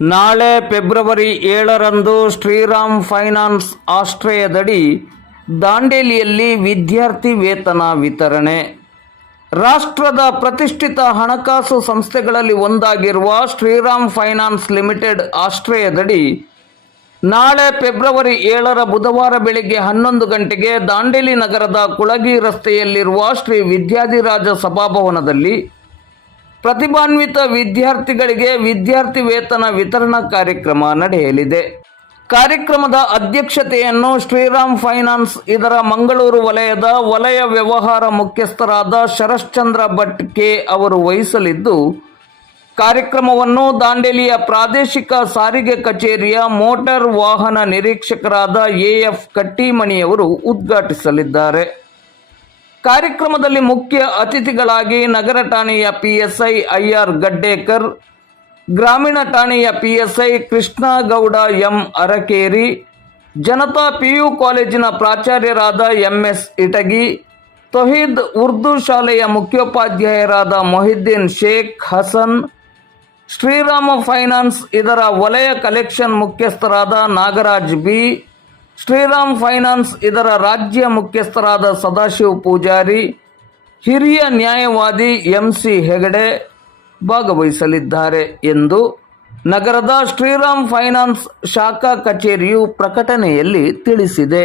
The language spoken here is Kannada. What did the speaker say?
ನಾಳೆ ಫೆಬ್ರವರಿ ಏಳರಂದು ಶ್ರೀರಾಮ್ ಫೈನಾನ್ಸ್ ಆಶ್ರಯದಡಿ ದಾಂಡೇಲಿಯಲ್ಲಿ ವಿದ್ಯಾರ್ಥಿ ವೇತನ ವಿತರಣೆ. ರಾಷ್ಟ್ರದ ಪ್ರತಿಷ್ಠಿತ ಹಣಕಾಸು ಸಂಸ್ಥೆಗಳಲ್ಲಿ ಒಂದಾಗಿರುವ ಶ್ರೀರಾಮ್ ಫೈನಾನ್ಸ್ ಲಿಮಿಟೆಡ್ ಆಶ್ರಯದಡಿ ನಾಳೆ ಫೆಬ್ರವರಿ ಏಳರ ಬುಧವಾರ ಬೆಳಿಗ್ಗೆ ಹನ್ನೊಂದು ಗಂಟೆಗೆ ದಾಂಡೇಲಿ ನಗರದ ಕುಳಗಿ ರಸ್ತೆಯಲ್ಲಿರುವ ಶ್ರೀ ವಿದ್ಯಾಧಿರಾಜ ಸಭಾಭವನದಲ್ಲಿ ಪ್ರತಿಭಾನ್ವಿತ ವಿದ್ಯಾರ್ಥಿಗಳಿಗೆ ವಿದ್ಯಾರ್ಥಿ ವೇತನ ವಿತರಣಾ ಕಾರ್ಯಕ್ರಮ ನಡೆಯಲಿದೆ. ಕಾರ್ಯಕ್ರಮದ ಅಧ್ಯಕ್ಷತೆಯನ್ನು ಶ್ರೀರಾಮ್ ಫೈನಾನ್ಸ್, ಇದರ ಮಂಗಳೂರು ವಲಯದ ವಲಯ ವ್ಯವಹಾರ ಮುಖ್ಯಸ್ಥರಾದ ಶರಶ್ಚಂದ್ರ ಭಟ್ ಕೆ ಅವರು ವಹಿಸಲಿದ್ದು, ಕಾರ್ಯಕ್ರಮವನ್ನು ದಾಂಡೇಲಿಯ ಪ್ರಾದೇಶಿಕ ಸಾರಿಗೆ ಕಚೇರಿಯ ಮೋಟಾರ್ ವಾಹನ ನಿರೀಕ್ಷಕರಾದ ಎಎಫ್ ಕಟ್ಟಿಮಣಿಯವರು ಉದ್ಘಾಟಿಸಲಿದ್ದಾರೆ. ಕಾರ್ಯಕ್ರಮದಲ್ಲಿ ಮುಖ್ಯ ಅತಿಥಿಗಳಾಗಿ ನಗರ ಠಾಣೆಯ ಪಿಎಸ್ಐ ಐಆರ್ ಗಡ್ಡೇಕರ್, ಗ್ರಾಮೀಣ ಠಾಣೆಯ PSI Krishnagouda M Arakeri, Janata PU ಕಾಲೇಜಿನ ಪ್ರಾಚಾರ್ಯರಾದ ಎಂಎಸ್ ಇಟಗಿ, ತೊಹೀದ್ ಉರ್ದು ಶಾಲೆಯ ಮುಖ್ಯೋಪಾಧ್ಯಾಯರಾದ ಮೊಹಿದ್ದೀನ್ ಶೇಖ್ ಹಸನ್, ಶ್ರೀರಾಮ ಫೈನಾನ್ಸ್ ಇದರ ವಲಯ ಕಲೆಕ್ಷನ್ ಮುಖ್ಯಸ್ಥರಾದ ನಾಗರಾಜ್ ಬಿ ಶ್ರೀರಾಮ್ ಫೈನಾನ್ಸ್ ಇದರ ರಾಜ್ಯ ಮುಖ್ಯಸ್ಥರಾದ ಸದಾಶಿವ ಪೂಜಾರಿ, ಹಿರಿಯ ನ್ಯಾಯವಾದಿ ಎಂ ಸಿ ಹೆಗಡೆ ಭಾಗವಹಿಸಲಿದ್ದಾರೆ ಎಂದು ನಗರದ ಶ್ರೀರಾಮ್ ಫೈನಾನ್ಸ್ ಶಾಖಾ ಕಚೇರಿಯು ಪ್ರಕಟಣೆಯಲ್ಲಿ ತಿಳಿಸಿದೆ.